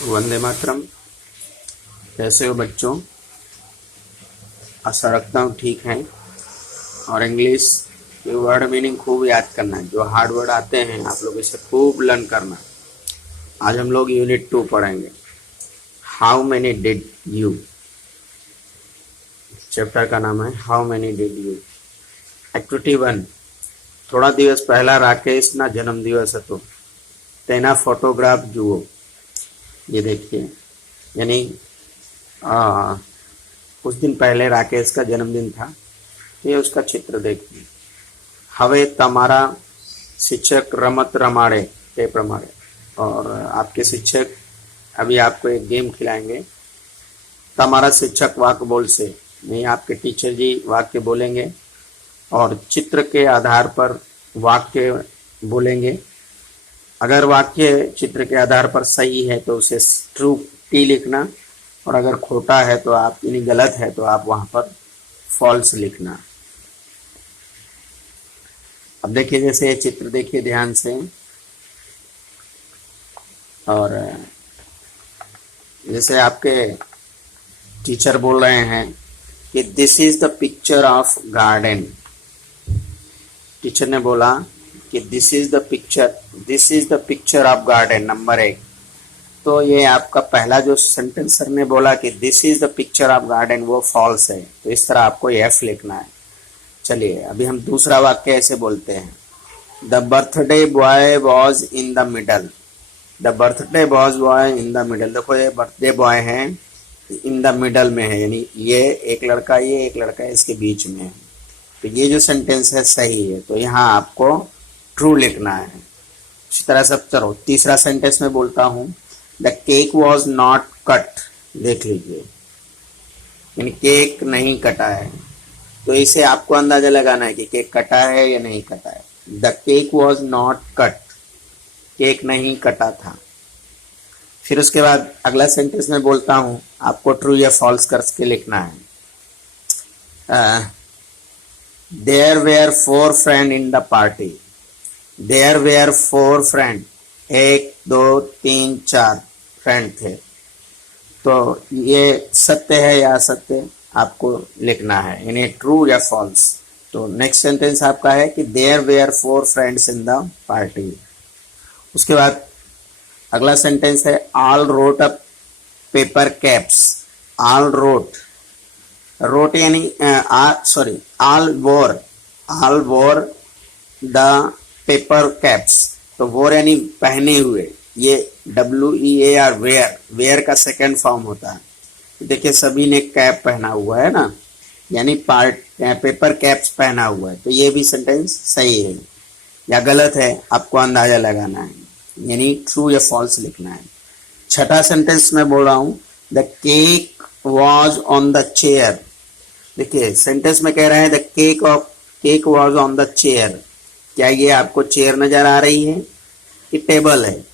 वंदे मातरम। कैसे हो बच्चों? आशा रखता हूँ ठीक हैं। और इंग्लिश के वर्ड मीनिंग खूब याद करना है। जो हार्ड वर्ड आते हैं आप लोग इसे खूब लर्न करना। आज हम लोग यूनिट 2 पढ़ेंगे। How many did you. Chapter का नाम है how many did you. Activity 1। थोड़ा दिवस पहला राकेश ना जन्म दिवस હતો તેના फोटोग्राफ जुओ। ये देखिए, यानी कुछ दिन पहले राकेश का जन्मदिन था। ये उसका चित्र देखिए। હવે તમારા शिक्षक रमत रमाड़े તે प्रमाणे। और आपके शिक्षक अभी आपको एक गेम खिलाएंगे। તમારા शिक्षक वाक्य बोल से नहीं, आपके टीचर जी वाक्य बोलेंगे और चित्र के आधार पर वाक्य बोलेंगे। अगर वाक्य चित्र के आधार पर सही है तो उसे ट्रू टी लिखना, और अगर खोटा है तो आप यानी गलत है तो आप वहां पर फॉल्स लिखना। अब देखिए, जैसे ये चित्र देखिए ध्यान से, और जैसे आपके टीचर बोल रहे हैं कि this is the picture of garden. Teacher ने बोला कि this is the picture of garden, number 1। तो ये आपका पहला जो सेंटेंस सर ने बोला कि this is the picture of garden, वो फॉल्स है। तो इस तरह आपको एफ लिखना है। चलिए अभी हम दूसरा वाक्य ऐसे बोलते हैं, the birthday boy was in the middle. The birthday boy in the middle. देखो ये बर्थडे बॉय है, इन द मिडल में है, यानी ये एक लड़का इसके बीच में है। तो ये जो सेंटेंस है सही है, तो यहाँ आपको ट्रू लिखना है। इसी तरह सब। चलो तीसरा सेंटेंस में बोलता हूँ, the cake was not cut. देख लीजिए, यानी केक नहीं कटा है। तो इसे आपको अंदाजा लगाना है कि केक कटा है या नहीं कटा है। The cake was not cut, cake नहीं कटा था। फिर उसके बाद अगला सेंटेंस में बोलता हूं, आपको ट्रू या फॉल्स करके लिखना है। There were 4 friend in the party. There were 4 friend, 1 2 3 4 friend थे। तो ये सत्य है या असत्य आपको लिखना है, यानी ट्रू या फॉल्स। तो नेक्स्ट सेंटेंस आपका है कि there were 4 friends in the party. उसके बाद अगला सेंटेंस है, all wrote up paper caps. All wrote यानी all wore the paper caps. तो वोर यानी पहने हुए, ये WEAR वेयर का सेकंड फॉर्म होता है। देखिए सभी ने कैप पहना हुआ है ना, यानी पेपर कैप्स पहना हुआ है। तो ये भी सेंटेंस सही है या गलत है आपको अंदाजा लगाना है, यानी ट्रू या फॉल्स लिखना है। छठा सेंटेंस में बोल रहा हूं, the cake was on the chair. देखिए सेंटेंस में कह रहा है the cake was on the chair. क्या ये आपको चेयर नजर आ रही है कि टेबल है?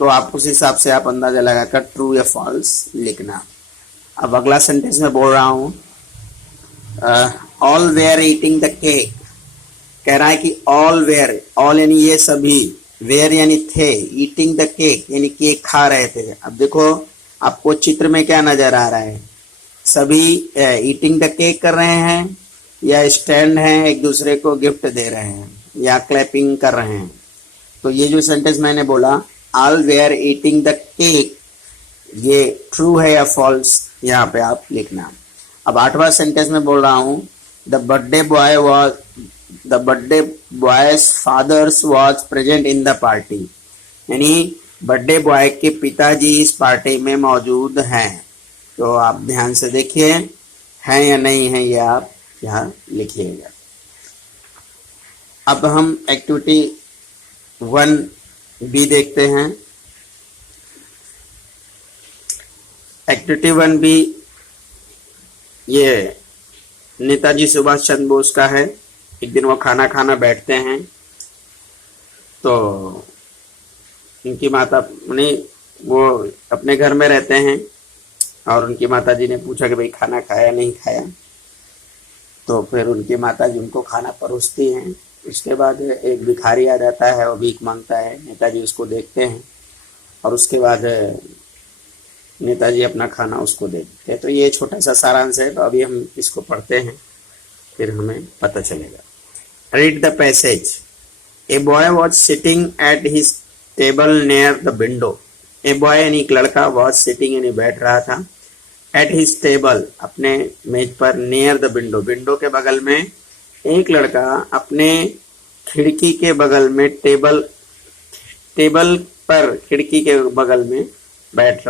तो आप उस हिसाब से आप अंदाजा लगाकर ट्रू या फॉल्स लिखना। अब अगला सेंटेंस में बोल रहा हूं, all were eating the cake. कह रहा है कि ऑल वेयर, ऑल यानी ये सभी, वेयर यानी थे, ईटिंग द केक यानी केक खा रहे थे। अब देखो आपको चित्र में क्या नजर आ रहा है, सभी ईटिंग द केक कर रहे हैं या स्टैंड हैं, एक दूसरे को गिफ्ट दे रहे हैं या क्लैपिंग कर रहे हैं। तो ये जो सेंटेंस मैंने बोला, all were eating the cake, ये ट्रू है या फॉल्स, यहाँ पे आप लिखना। अब आठवां सेंटेंस में बोल रहा हूं, the birthday boy's father's was present in the party. यानी बर्थडे बॉय के पिताजी इस पार्टी में मौजूद हैं। तो आप ध्यान से देखिए, हैं या नहीं है, ये आप यहाँ लिखिएगा। अब हम एक्टिविटी 1B देखते हैं। एक्टिविटी 1B ये नेताजी सुभाष चंद्र बोस का है। एक दिन वो खाना बैठते हैं, तो उनकी माता ने, वो अपने घर में रहते हैं, और उनकी माता जी ने पूछा कि भाई खाना खाया नहीं खाया। तो फिर उनकी माता जी उनको खाना परोसती हैं। उसके बाद एक भिखारी आ जाता है, वो भीख मांगता है। नेताजी उसको देखते हैं और उसके बाद नेताजी अपना खाना उसको दे देते हैं। तो ये छोटा सा सारांश है, तो अभी हम इसको पढ़ते हैं, फिर हमें पता चलेगा। Read the passage. A boy was sitting at his table near the window. A boy यानी एक लड़का, वॉज सिटिंग यानी बैठ रहा था, एट हिज टेबल अपने मेज पर, नियर द विंडो विंडो के बगल में। एक लड़का अपने खिड़की के बगल में, टेबल पर खिड़की के बगल में बैठ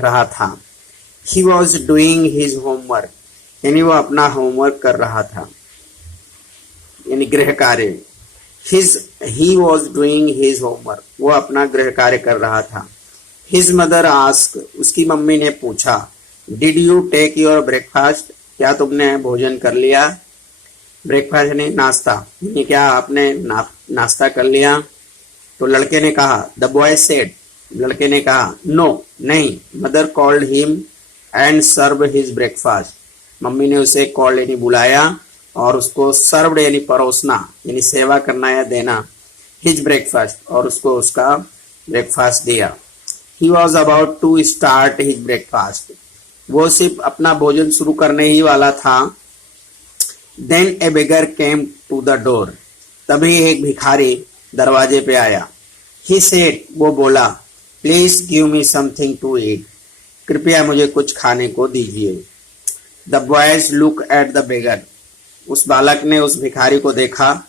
रहा था। ही वॉज डूइंग हिज होमवर्क यानी वो अपना होमवर्क कर रहा था, यानी गृह कार्य। He was doing his homework, वो अपना गृह कार्य कर रहा था। हिज मदर आस्क, उसकी मम्मी ने पूछा, did you take your breakfast, क्या तुमने भोजन कर लिया। ब्रेकफास्ट यानी नाश्ता, यानी क्या आपने नाश्ता कर लिया। तो लड़के ने कहा, द बॉय सेड, लड़के ने कहा, नो नहीं। Mother called him and serve his breakfast, मम्मी ने उसे कॉल यानी बुलाया और उसको सर्व्ड यानी परोसना यानी सेवा करना या देना, हिज ब्रेकफास्ट, और उसको उसका ब्रेकफास्ट दिया। He was about to start his breakfast, वो सिर्फ अपना भोजन शुरू करने ही वाला था। Then a beggar came to the door, तभी एक भिखारी दरवाजे पे आया। ही सेड, वो बोला, please give me something to eat, कृपया मुझे कुछ खाने को दीजिए। The boys look at the beggar, उस बालक ने उस भिखारी को देखा।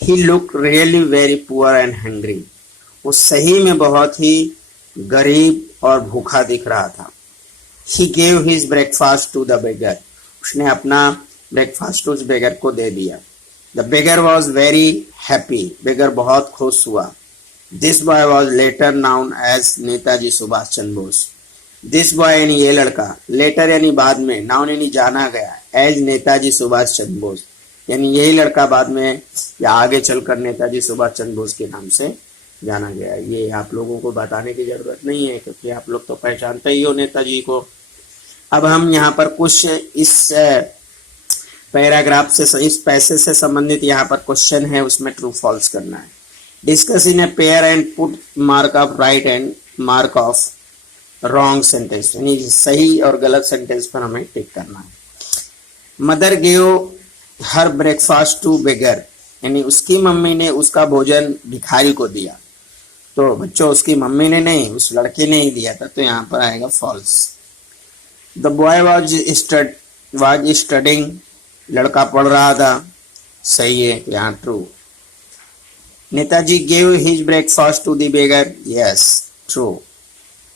He look really very poor and hungry, वो सही में बहुत ही गरीब और भूखा दिख रहा था। He gave his breakfast to the beggar, उसने अपना ब्रेकफास्ट उस बेगर को दे दिया। The beggar was very happy, beggar बहुत खुश हुआ। This boy was later known as Netaji Subhash Chandra Bose, this boy यानी ये लड़का, लेटर यानी बाद में, नाउन यानी जाना गया, एज नेताजी सुभाष चंद्र बोस यानी यही लड़का बाद में या आगे चलकर नेताजी सुभाष चंद्र बोस के नाम से जाना गया। ये आप लोगों को बताने की जरूरत नहीं है, क्योंकि आप लोग तो पहचानते ही हो नेताजी को। अब हम यहाँ पर कुछ इस पैराग्राफ से, इस पैसेज से संबंधित यहाँ पर क्वेश्चन है, उसमें ट्रू फॉल्स करना है। Discuss in a pair and put mark of right and mark of wrong sentence, यानी सही और गलत सेंटेंस पर हमें टिक करना है। Mother give her breakfast to beggar, यानी उसकी मम्मी ने उसका भोजन भिखारी को दिया। तो बच्चों, उसकी मम्मी ने नहीं, उस लड़के ने ही दिया था, तो यहाँ पर आएगा false. The boy was studying, लड़का पढ़ रहा था, सही है, यहाँ true. Netaji gave his breakfast to the beggar, yes true.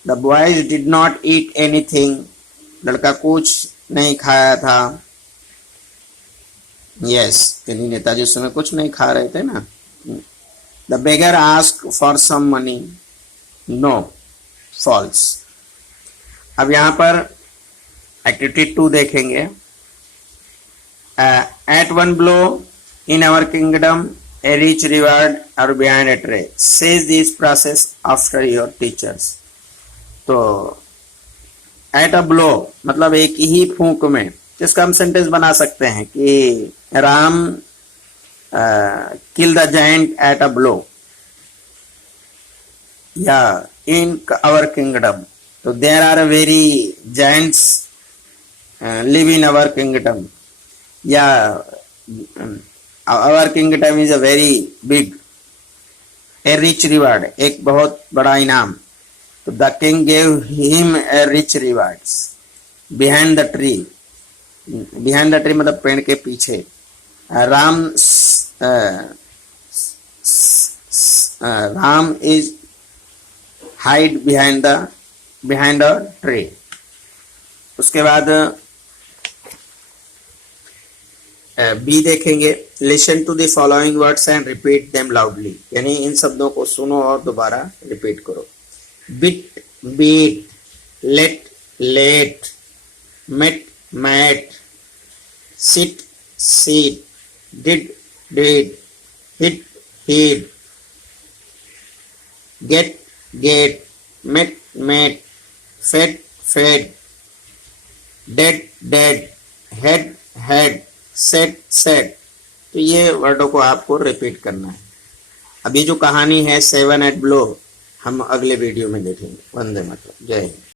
The boys did not eat anything, लड़का कुछ नहीं खाया था, यस, यानी नेताजी उस समय कुछ नहीं खा रहे थे ना। The beggar ask for some money, no, false. अब यहां पर एक्टिविटी 2 देखेंगे। At one blow in our kingdom a rich reward और behind a tree, says this process after your teachers. तो एट अ ब्लो मतलब एक ही फूंक में, जिसका हम सेंटेंस बना सकते हैं कि Ram kill the giant at a blow, या इन आवर किंगडम। तो there are very giants live in our kingdom, या our kingdom is a very big, a rich reward, एक बहुत बड़ा इनाम। तो the king gave him a rich rewards behind the tree, behind the tree मतलब पेड़ के पीछे। Ram is hide behind a tree. उसके बाद बी देखेंगे। Listen to the following words and repeat them loudly, यानी इन शब्दों को सुनो और दोबारा रिपीट करो। Bit beat, let late, met mat, sit sit, did did, hit hid, get get, met met, fed fed, dead dead, head head, set set। तो ये वर्डों को आपको रिपीट करना है। अभी जो कहानी है 7 at Blow हम अगले वीडियो में देखेंगे। वंदे मातरम, जय हिंद।